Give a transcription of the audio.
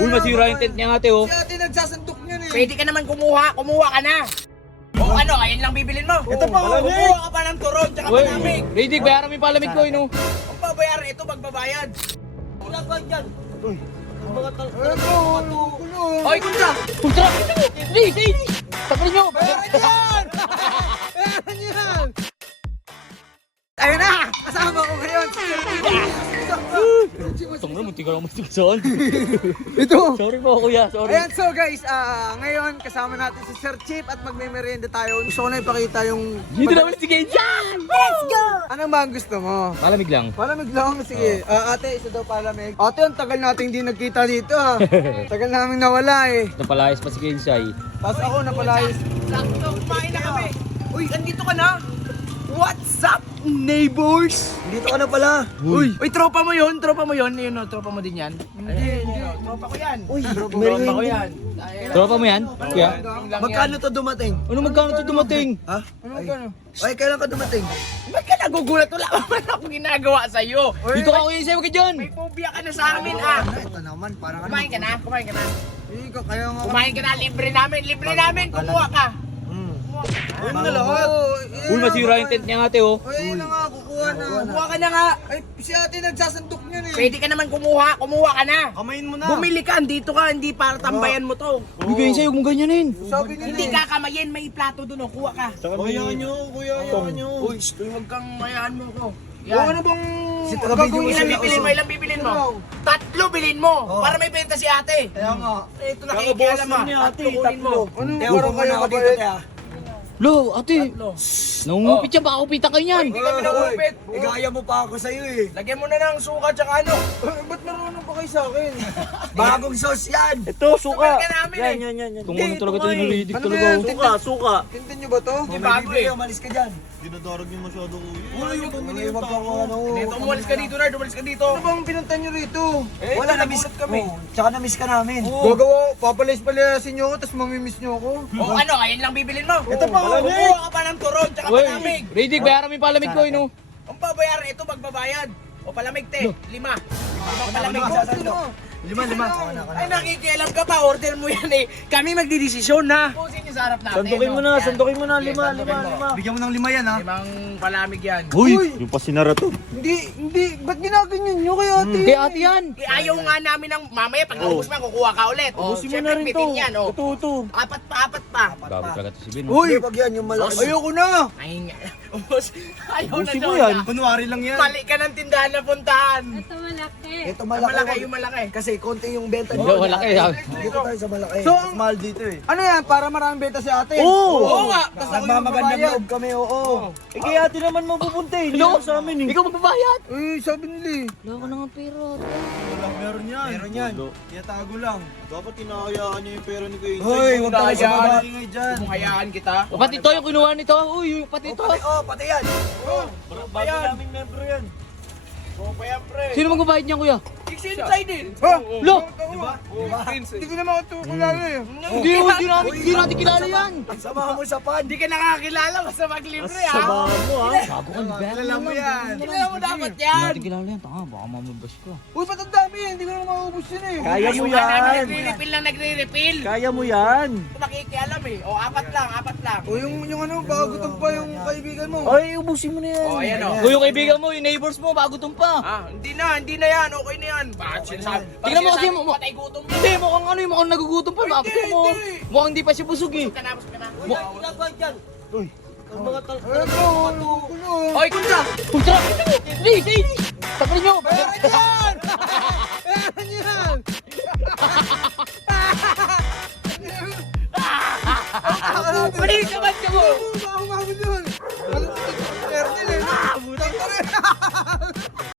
Uy, masira yung tent niya ate oh. Si ate nagsasandok niyan eh. Pwede ka naman kumuha ka na. O ano, ayun lang bibilin mo. Ito pa, kumuha ka pa ng turon, tsaka Uy, palamig. Radic, bayaran mo yung palamig ko no. Kung babayaran ito, magbabayad. Ito, gulo. Oy, kuntra! Ultra! Hindi! Taparin nyo! Bayaran yan! Bayaran yan! Ayun na! Kasama ko ngayon! Tong na, munti ka lang mastigsan. Ito! Sorry po kuya, sorry. Ayan, so guys, ngayon kasama natin si Sir Chip at magme-merienda tayo. Gusto ko na ipakita yung... Dito naman si dyan! Anong ba ang gusto mo? Malamig lang. Palamig lang, sige. Ate, isa daw palamig. Ate, ang tagal natin hindi nagkita dito ha. Tagal namin nawala eh. Napalayas pa si Gensai. Tapos ako napalayas. Sakto, kumain na kami. Uy, andito ka na. What's up, neighbors? Dito ka na pala. Uy, tropa mo yun? Tropa mo yun? Yun, tropa mo din yan? Hindi. Tropa ko yan. Uy, Tropa ko yan. Tropa mo yan, kuya? magkano to dumating? Ano magkano to dumating? Ha? Ano magkano? Ay, kailan ka dumating? Ba't ka nagugulat? Wala ka man akong ginagawa sa'yo. Dito ka kuya Gensai, huwag ka dyan! May phobia ka na sa amin ah. Ito naman, parang Kumain ka na? Kumain ka na? Hindi ka, kaya nga. Kumain ka na, libre namin, kumuha ka. Ayun na lahat. Uy, masira yung tent niya ate oh. Ayun na nga, kukuha na. Kumuha ka na nga. Ay, si ate nagsasandok niyan eh. Pwede ka naman kumuha ka na. Kamayin mo na. Bumili ka, andito ka, hindi para tambayan mo to. Uy, Gensai, huwag mong ganyanin. Sabi nila Hindi ka kamayin, may plato doon, oh, kuha ka. Kuya nyo, kuya nyo. Uy, huwag kang mayaan mo ko. O ano bang gagawin Ilan sila? bibilin mo, ilan bibilin mo? Tatlo bilin mo, para may benta si ate. Kaya nga. Ito nakikialam ha. Tatlo kunin mo. Ano parang kaya kapalit? Lo, ate. Tatlo. Nangungupit yan, baka upitan kayo yan. Hindi kami nagupit. Igaya mo pa ako sa'yo eh. Lagyan mo na ng suka tsaka ano. Ba't marunong pa kayo sa akin? Bagong sauce yan. Ito, Customer ka namin eh. yan. Kung ano talaga ito yung Radic Ano ba talaga. yan? oh. Suka. Tintin nyo ba to? Hindi bago eh. Umalis ka dyan. Dinadarag niyo masyado kuya. Uy, wag pa ako ano. Dito, umalis ka dito, Nard. Umalis ka dito. Ano bang pinuntan nyo rito? Wala, na-miss kami. Tsaka na-miss ka namin. Gagawa, papalays-palayasin nyo ako, tapos mamimiss nyo ako. O ano, ayun lang bibilin mo. Ito pa, Kumuha ka pa ng turon, tsaka Uy, palamig. Radic, bayaran mo yung palamig ko no. Ang babayaran ito, magbabayad. O palamig te, 5. Palamig. Lima. Ay, nakikialam ka pa, order mo yan eh. Kami magdidesisyon na. Pusin niyo sa harap natin. Sandukin mo na, Yan. sandukin mo na. Sige, Lima. Bigyan mo ng 5 yan ha. 5 palamig yan. Uy, Uy! yung pasinara to. Hindi, ba't ginaganyan nyo kay ate? Kaya ate yan. Eh, ayaw nga namin ng mamaya pag naubos mo, kukuha ka ulit. Ubusin mo syempre, na rin to. bitin yan, oh. Ito. Apat pa. Bago talaga to si Ben. Uy! Wag yan, yung malaki. Ayoko na! Ay nga. Ubos. Ayaw na Ubusin daw mo yan. niya. Kunwari lang yan. Mali ka ng tindahan na puntahan. Ito malaki. Ito Yung malaki. malaki, yung malaki. Kasi konti yung benta Hindi, malaki, sabi. Dito tayo sa malaki. So, ang mahal dito eh. Ano yan? Para maraming benta si ate? Oo nga. Tapos nagmamagandang loob kami, oo. Eh kaya ate naman mapupunta eh. Hindi Hello? lang sa amin eh. Ikaw magbabayad. Uy, sabi nila eh. Wala ka na nga pera. Meron yan. Meron yan. Kaya tago lang. Dapat kinakayaan niyo yung pera ni Kuya Insay. Hoy, huwag tayo sa baba. Ingay dyan. Kung hayaan kita. Pati ito yung kinuha nito. Uy, pati ito. Pati yan. Bago naming membro yan. Oo pa yan, pre. Sino magbabayad niyan kuya? Inside din. Lo! Hindi ko naman ito kilala eh. Hindi natin kilala yan. Samahan mo sa pan. Hindi ka nakakilala, basta maglibre ha. Sabahan mo ha. Bago ka ni Ben. Kilala mo yan. Kilala mo dapat Hindi yan. natin kilala yan. Tanga, baka mamabas ka. Uy, ba't ang dami? Hindi ko naman maubos yun eh. Kaya mo Ayun nga namin yan. nagre-refill lang nagre-refill. Kaya mo yan. Nakikialam eh. O, apat lang. O yung ano, bagutom pa yung kaibigan mo. Ay, ubusin mo na yan. O, ayan o. Uy, yung kaibigan mo, yung neighbors mo, bago tumpa. Ah, hindi na yan. Okay na yan. Bakit sinasabi? Tingnan mo kasi sinasabi mo- patay gutom yan. Hindi, mukhang ano yung mukhang nagugutom pa. Bakit mo? Mukhang hindi pa siya busog eh. Busog ka na. Ang mga tal... Oy, kuntra! Ultra! Hindi! Taparin nyo! Bayaran yan! Bayaran yan! Mali naman ka mo! Baka umabot yun.